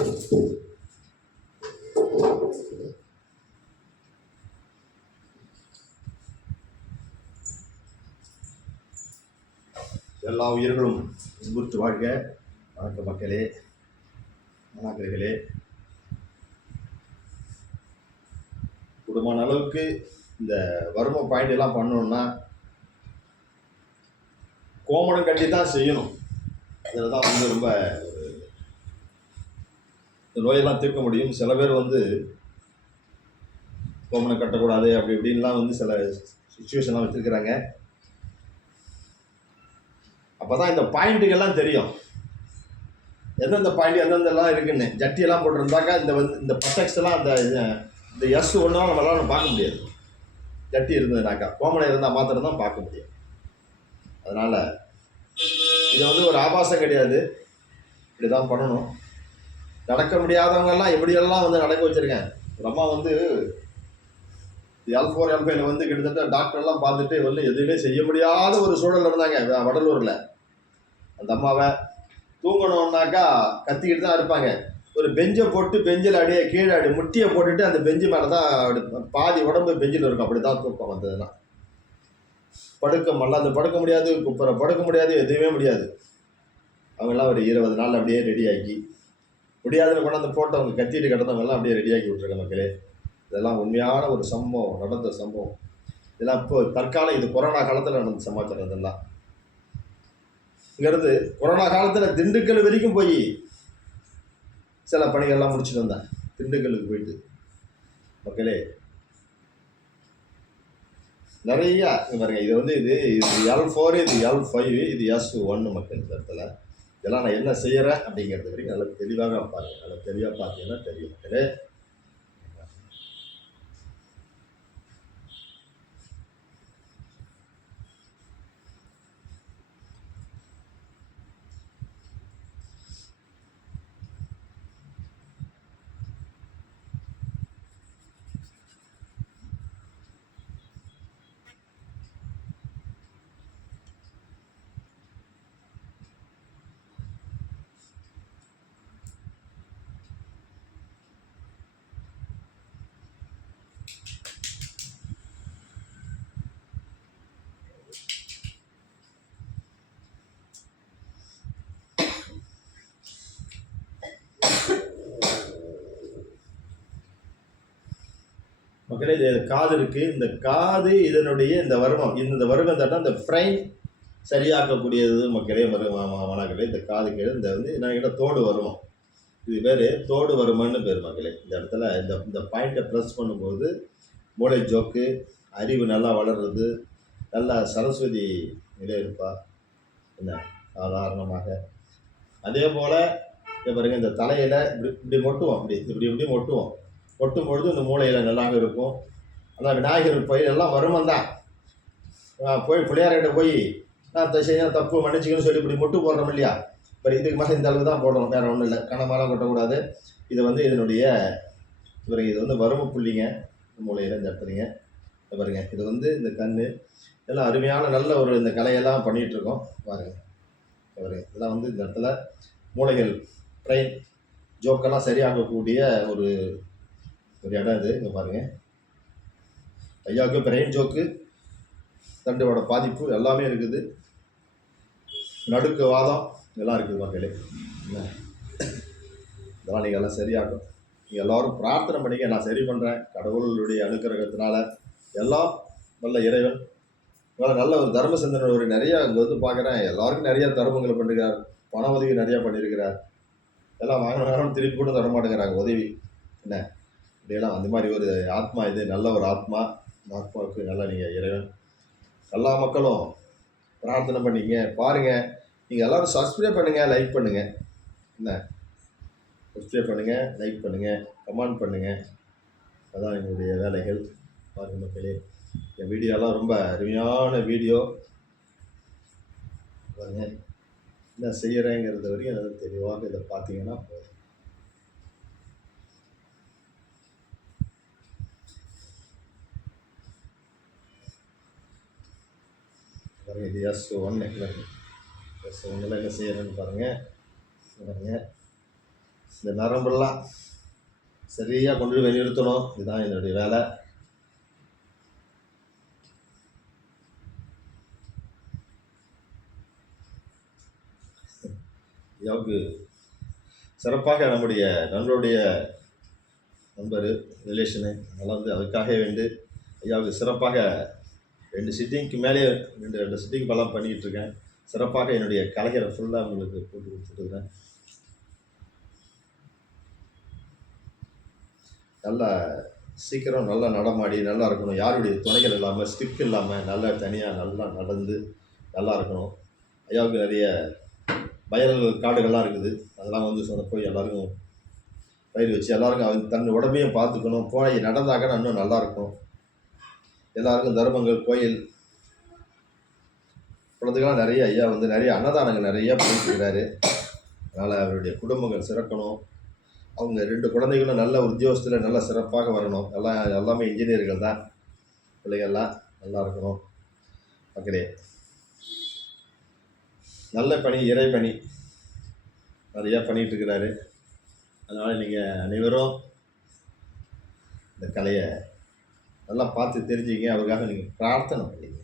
எல்லா உயிர்களும் இன்புற்று வாழ்க. வணக்க மக்களே, மாணாக்கர்களே, கூடுமான அளவுக்கு இந்த வறுமை பாயிண்ட் எல்லாம் பண்ணணும்னா கோமணம் கட்டி தான் செய்யணும். அதில் தான் வந்து ரொம்ப இந்த நோயெல்லாம் தீர்க்க முடியும். சில பேர் வந்து கோமணம் கட்டக்கூடாது அப்படி இப்படின்லாம் வந்து சில சுச்சுவேஷன்லாம் வச்சுருக்கிறாங்க. அப்போ தான் இந்த பாயிண்ட்டுகள்லாம் தெரியும், எந்தெந்த பாயிண்ட் எந்தெந்தெல்லாம் இருக்குன்னு. ஜட்டியெல்லாம் போட்டிருந்தாக்கா இந்த பட்டெக்ஸ்லாம் இந்த எஸ் ஒன்றும் நம்மளால பார்க்க முடியாது. ஜட்டி இருந்ததுனாக்கா, கோமணம் இருந்தால் மாத்திரம் தான் பார்க்க முடியும். அதனால் இது வந்து ஒரு ஆபாசம் கிடையாது, இப்படி தான் பண்ணணும். நடக்க முடியாதவங்கெல்லாம் எப்படியெல்லாம் வந்து நடக்க வச்சுருக்கேன். ஒரு அம்மா வந்து L4 L5 வந்து கிட்டத்தட்ட டாக்டர்லாம் பார்த்துட்டு வந்து எதுவுமே செய்ய முடியாத ஒரு சூழல் இருந்தாங்க வடலூரில். அந்த அம்மாவை தூங்கணுன்னாக்கா கத்திக்கிட்டு தான் இருப்பாங்க. ஒரு பெஞ்சை போட்டு பெஞ்சில் அப்படியே கீழே அப்படி முட்டியை போட்டுட்டு அந்த பெஞ்சு மேலே தான் அப்படி பாதி உடம்பு பெஞ்சில் இருக்கும். அப்படி தான் தூக்கம் வந்ததுன்னா படுக்க மல்லாந்து படுக்க முடியாது, குப்பரை படுக்க முடியாது, எதுவுமே முடியாது. அவங்கெல்லாம் ஒரு 20 நாள் அப்படியே ரெடியாக்கி, முடியாதுன்னு கொண்டாந்து போட்டவங்க கத்திட்டு கிடந்தவங்கெல்லாம் அப்படியே ரெடியாக்கி விட்ருக்க மக்களே. இதெல்லாம் உண்மையான ஒரு சம்பவம், நடந்த சம்பவம். இதெல்லாம் இப்போ தற்காலம், இது கொரோனா காலத்தில் நடந்த சமாச்சாரம். இதெல்லாம் இங்கிறது கொரோனா காலத்தில் திண்டுக்கல் வரைக்கும் போய் சில பணிகள்லாம் முடிச்சுட்டு வந்தேன். திண்டுக்கலுக்கு போயிட்டு மக்களே நிறையா பாருங்க. இது வந்து இது L4, இது L5, இது S1 மக்கள். இந்த இடத்துல இதெல்லாம் நான் என்ன செய்கிறேன் அப்படிங்கிறது வரைக்கும் நல்லா தெளிவாக பாருங்கள். நல்லா தெளிவாக பார்த்தீங்கன்னா தெரியும் மக்களே. மக்களே, இது காது இருக்குது. இந்த காது இதனுடைய இந்த வருமம், இந்த வருமம் தட்டா இந்த ஃப்ரைன் சரியாக்கக்கூடியது மக்களே. மாணாக்கர்களே, இந்த காது கீழே இந்த வந்து நான் கிட்ட தோடு வருமம், இது பேர் தோடு வருமன்னு பேர் மக்களே. இந்த இடத்துல இந்த பாயிண்ட்டை ப்ரெஸ் பண்ணும்போது மூளை ஜோக்கு, அறிவு நல்லா வளர்றது, நல்லா சரஸ்வதி நிலை இருப்பா என்ன சாதாரணமாக. அதே போல் பாருங்க, இந்த தலையில் இப்படி மொட்டுவோம், இப்படி மொட்டுவோம். ஒட்டும் பொழுது இந்த மூளையில் நல்லாவே இருக்கும். ஆனால் விநாயகர் பயிரெல்லாம் வருமம் தான். போய் பிள்ளையார்கிட்ட போய் நான் செய்யணும் தப்பு மன்னிச்சிக்கணும்னு சொல்லி இப்படி மொட்டு போடுறோம் இல்லையா. இப்போ இதுக்கு மேலே இந்த அளவுக்கு தான் போடணும், வேறு ஒன்றும் இல்லை. கணமாலாம் கொட்டக்கூடாது. இது வந்து இதனுடைய இது வந்து வரும புள்ளிங்க மூளையில் இந்த இடத்துலிங்க. பாருங்க, இது வந்து இந்த கண் இதெல்லாம் அருமையான நல்ல ஒரு இந்த கலையெல்லாம் பண்ணிகிட்ருக்கோம் பாருங்கள். பாருங்க, இதெல்லாம் வந்து இந்த இடத்துல மூளைகள் பிரெயின் ஜோக்கெல்லாம் சரியாகக்கூடிய ஒரு இடம் இது. இங்கே பாருங்கள், ஐயாவுக்கு பிரெயின் ஜோக்கு, தண்டோட பாதிப்பு எல்லாமே இருக்குது, நடுக்கு வாதம் இதெல்லாம் இருக்குது மக்களே. இதெல்லாம் நீங்கள் எல்லாம் சரியாகும். நீங்கள் எல்லோரும் பிரார்த்தனை பண்ணிக்க, நான் சரி பண்ணுறேன். கடவுளுடைய அனுக்கிரகத்தினால எல்லாம் நல்ல இறைவன் நல்ல ஒரு தர்ம சிந்தனை ஒரு நிறையா இங்கே வந்து பார்க்குறேன். எல்லாருக்கும் நிறையா தர்மங்களை பண்ணிருக்கிறார், பண உதவி நிறையா பண்ணியிருக்கிறார். எல்லாம் வாங்கினாலும் திருப்பி கூட தர மாட்டேங்கிறாங்க உதவி என்ன. இப்படியெல்லாம் அந்த மாதிரி ஒரு ஆத்மா, இது நல்ல ஒரு ஆத்மா. இந்த ஆத்மாவுக்கு நல்லா நீங்கள் இறைவன் எல்லா மக்களும் பிரார்த்தனை பண்ணிங்க பாருங்கள். நீங்கள் எல்லோரும் சப்ஸ்கிரைப் பண்ணுங்கள், லைக் பண்ணுங்கள் என்ன. சப்ஸ்கிரைப் பண்ணுங்கள், லைக் பண்ணுங்கள், கமெண்ட் பண்ணுங்கள். அதான் எங்களுடைய வேலைகள். பாருங்கள் மக்களே, இந்த வீடியோலாம் ரொம்ப அருமையான வீடியோ. பாருங்க, என்ன செய்கிறேங்கிறது வரைக்கும் எனக்கு தெளிவாக இதை பார்த்தீங்கன்னா போதும். பாருங்கள், இது S1 S1 என்ன செய்கிறேன்னு பாருங்கள். பாருங்கள், இந்த நரம்பெல்லாம் சரியாக கொண்டு போய் வெளிநிறுத்தணும். இதுதான் என்னுடைய வேலை. ஐயாவுக்கு சிறப்பாக நம்மளுடைய நண்பர் ரிலேஷனு அதெல்லாம் வந்து அதுக்காக வேண்டு ஐயாவுக்கு சிறப்பாக 2 சிட்டிங்க்கு மேலே 2 சிட்டிங் பலம் பண்ணிக்கிட்டு இருக்கேன். சிறப்பாக என்னுடைய கலைஞரை ஃபுல்லாக உங்களுக்கு போட்டு கொடுத்துட்டுருக்கேன். நல்லா சீக்கிரம் நல்லா நடமாடி நல்லா இருக்கணும். யாருடைய துணைகள் இல்லாமல் ஸ்டிக் இல்லாமல் நல்லா தனியாக நல்லா நடந்து நல்லா இருக்கணும். ஐயாவுக்கு நிறைய வயல் காடுகள்லாம் இருக்குது. அதெல்லாம் வந்து போய் எல்லாருக்கும் பயிர் வச்சு எல்லாருக்கும் தன் உடம்பையும் பார்த்துக்கணும். போய் நடந்தாக்க இன்னும் நல்லாயிருக்கும். எல்லாருக்கும் தர்மங்கள் கோயில் குழந்தைகள்லாம் நிறைய ஐயா வந்து நிறைய அன்னதானங்கள் நிறையா பண்ணிட்டுருக்கிறாரு. அதனால் அவருடைய குடும்பங்கள் சிறக்கணும். அவங்க 2 குழந்தைகளும் நல்ல உத்தியோகத்தில் நல்லா சிறப்பாக வரணும். எல்லாமே இன்ஜினியர்கள் தான். பிள்ளைகள்லாம் நல்லா இருக்கணும். மக்களே, நல்ல பணி, இறைப்பணி நிறையா பண்ணிகிட்ருக்கிறாரு. அதனால் நீங்கள் அனைவரும் இந்த கலையை நல்லா பார்த்து தெரிஞ்சுக்கிங்க. அவருக்காக நீங்கள் பிரார்த்தனை பண்ணிங்க.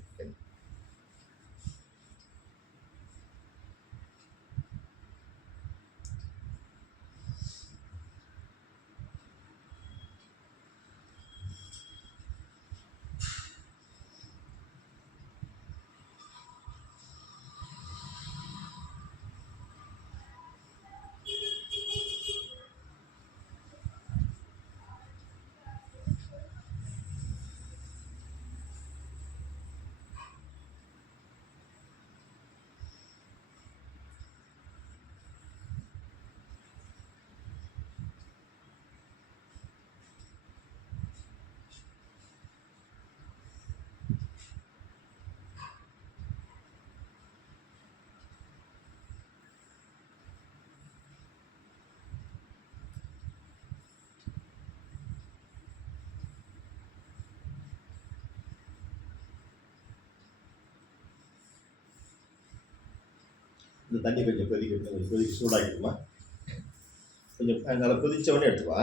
இந்த தண்ணி கொஞ்சம் கொதிக்க சூடாகிடுமா? கொஞ்சம் நல்லா கொதித்தவொடனே எடுத்துவா.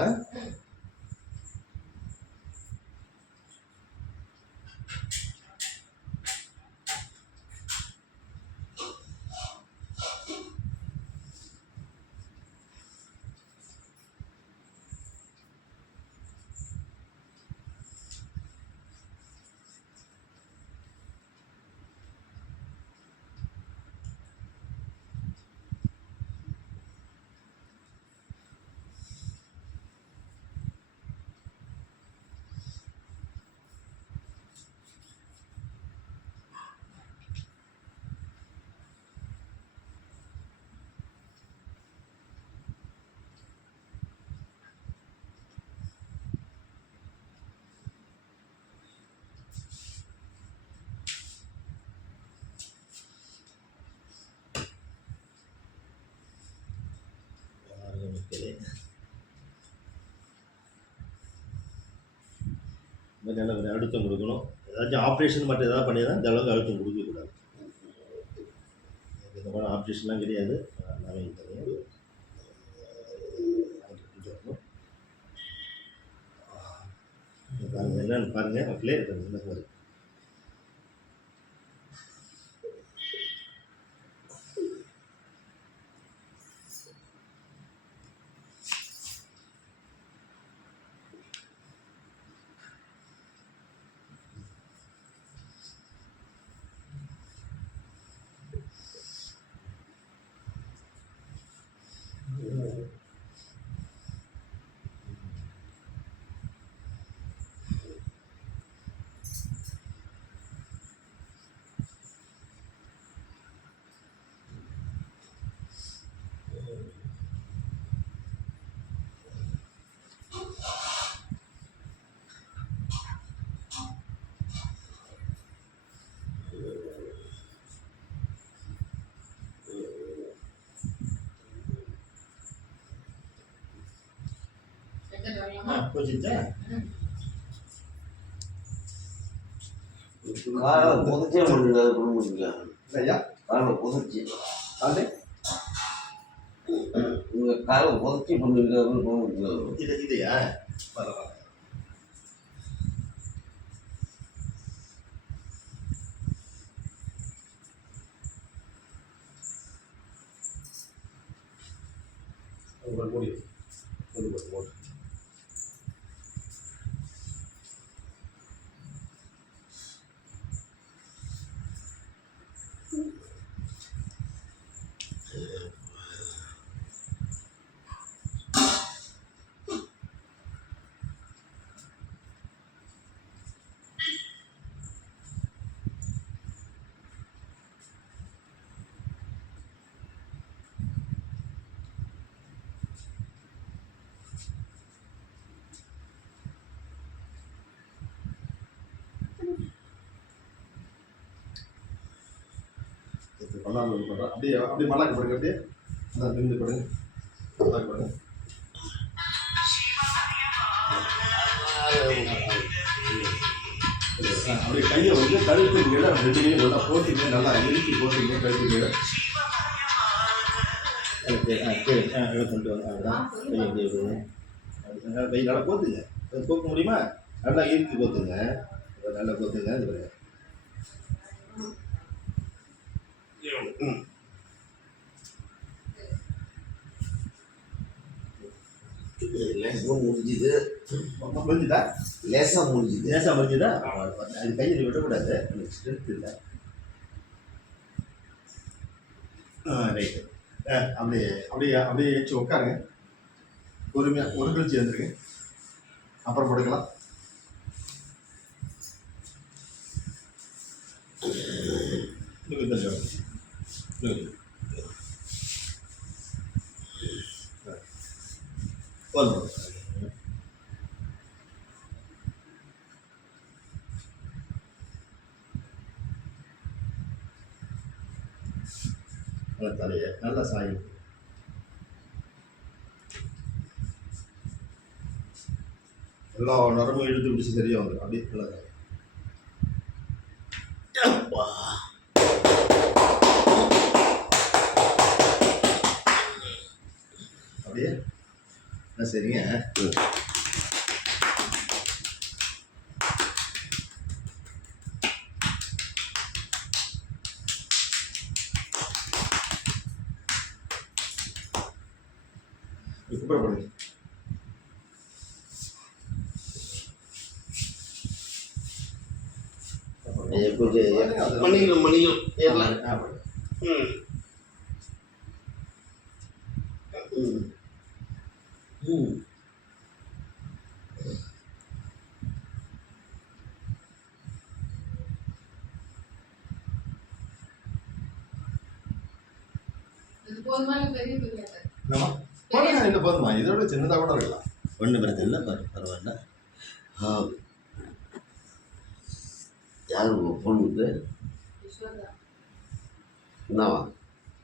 இந்த மாதிரி நல்லா கொஞ்சம் அழுத்தம் கொடுக்கணும். ஏதாச்சும் ஆப்ரேஷன் மட்டும் எதாவது பண்ணிதான் இந்த அளவுக்கு அழுத்தம் கொடுக்கக்கூடாது. இந்த மாதிரி ஆப்ரேஷன்லாம் கிடையாது. எல்லாமே பாருங்கள், என்னன்னு பாருங்கள். அப்படியே இந்த மாதிரி கொஞ்சிச்சா புதுச்சே முடிஞ்சது குடும்பத்துக்கு ஐயா புதுச்சி அது உங்க காலை உதச்சி பண்ணிருக்காருன்னு போகுது. இதையா பரவாயில்ல. முடியும் பண்ணாமல் பண்ணுறேன். அப்படியே அப்படியே மல்லாக்கு படுங்க. அப்படியே அதான் நின்று படுங்க. மல்லாக்கு படுங்க. அப்படியே கையை வந்து கழுத்து கீழே ரெண்டுலேயும் நல்லா போட்டுங்க. நல்லா இறுக்கி போட்டுங்க கழுத்து கீழே. கொண்டு வாங்க. அதுதான் கை நல்லா போத்துங்க. போக்க முடியுமா? நல்லா இறுக்கி போத்துங்க. நல்லா போத்துங்க. இது பாருங்க. லேசாக முடிஞ்சுது. புரிஞ்சுதா? லேசாக முடிஞ்சுது. லேசாக முடிஞ்சுதா? அது கையில் விடக்கூடாது. எனக்கு ஸ்ட்ரென்த் இல்லை. ரைட்டு. அப்படியே அப்படியே அப்படியே வச்சு உட்காருங்க. பொறுமையாக ஒரு கழிச்சு வந்துருங்க. அப்புறம் படுக்கலாம். போதும். நல்லா தலையை நல்லா சாயும். எல்லா நரமும் இழுத்து பிடிச்சி சரியாக வந்துடும். அப்படியே நல்லா சாயும். அப்படியே சரிங்க. குப்பரை பண்ணுங்க. மணிகளும் ஏறலாம். என்னம்மா போடுங்க. இல்லை போதுமா? இதோட சின்னதாக கூட இருக்கலாம். ஒன்றும் பிரச்சனை இல்லை. பரவாயில்ல. யார் ஃபோன் கொடுத்து என்னவா?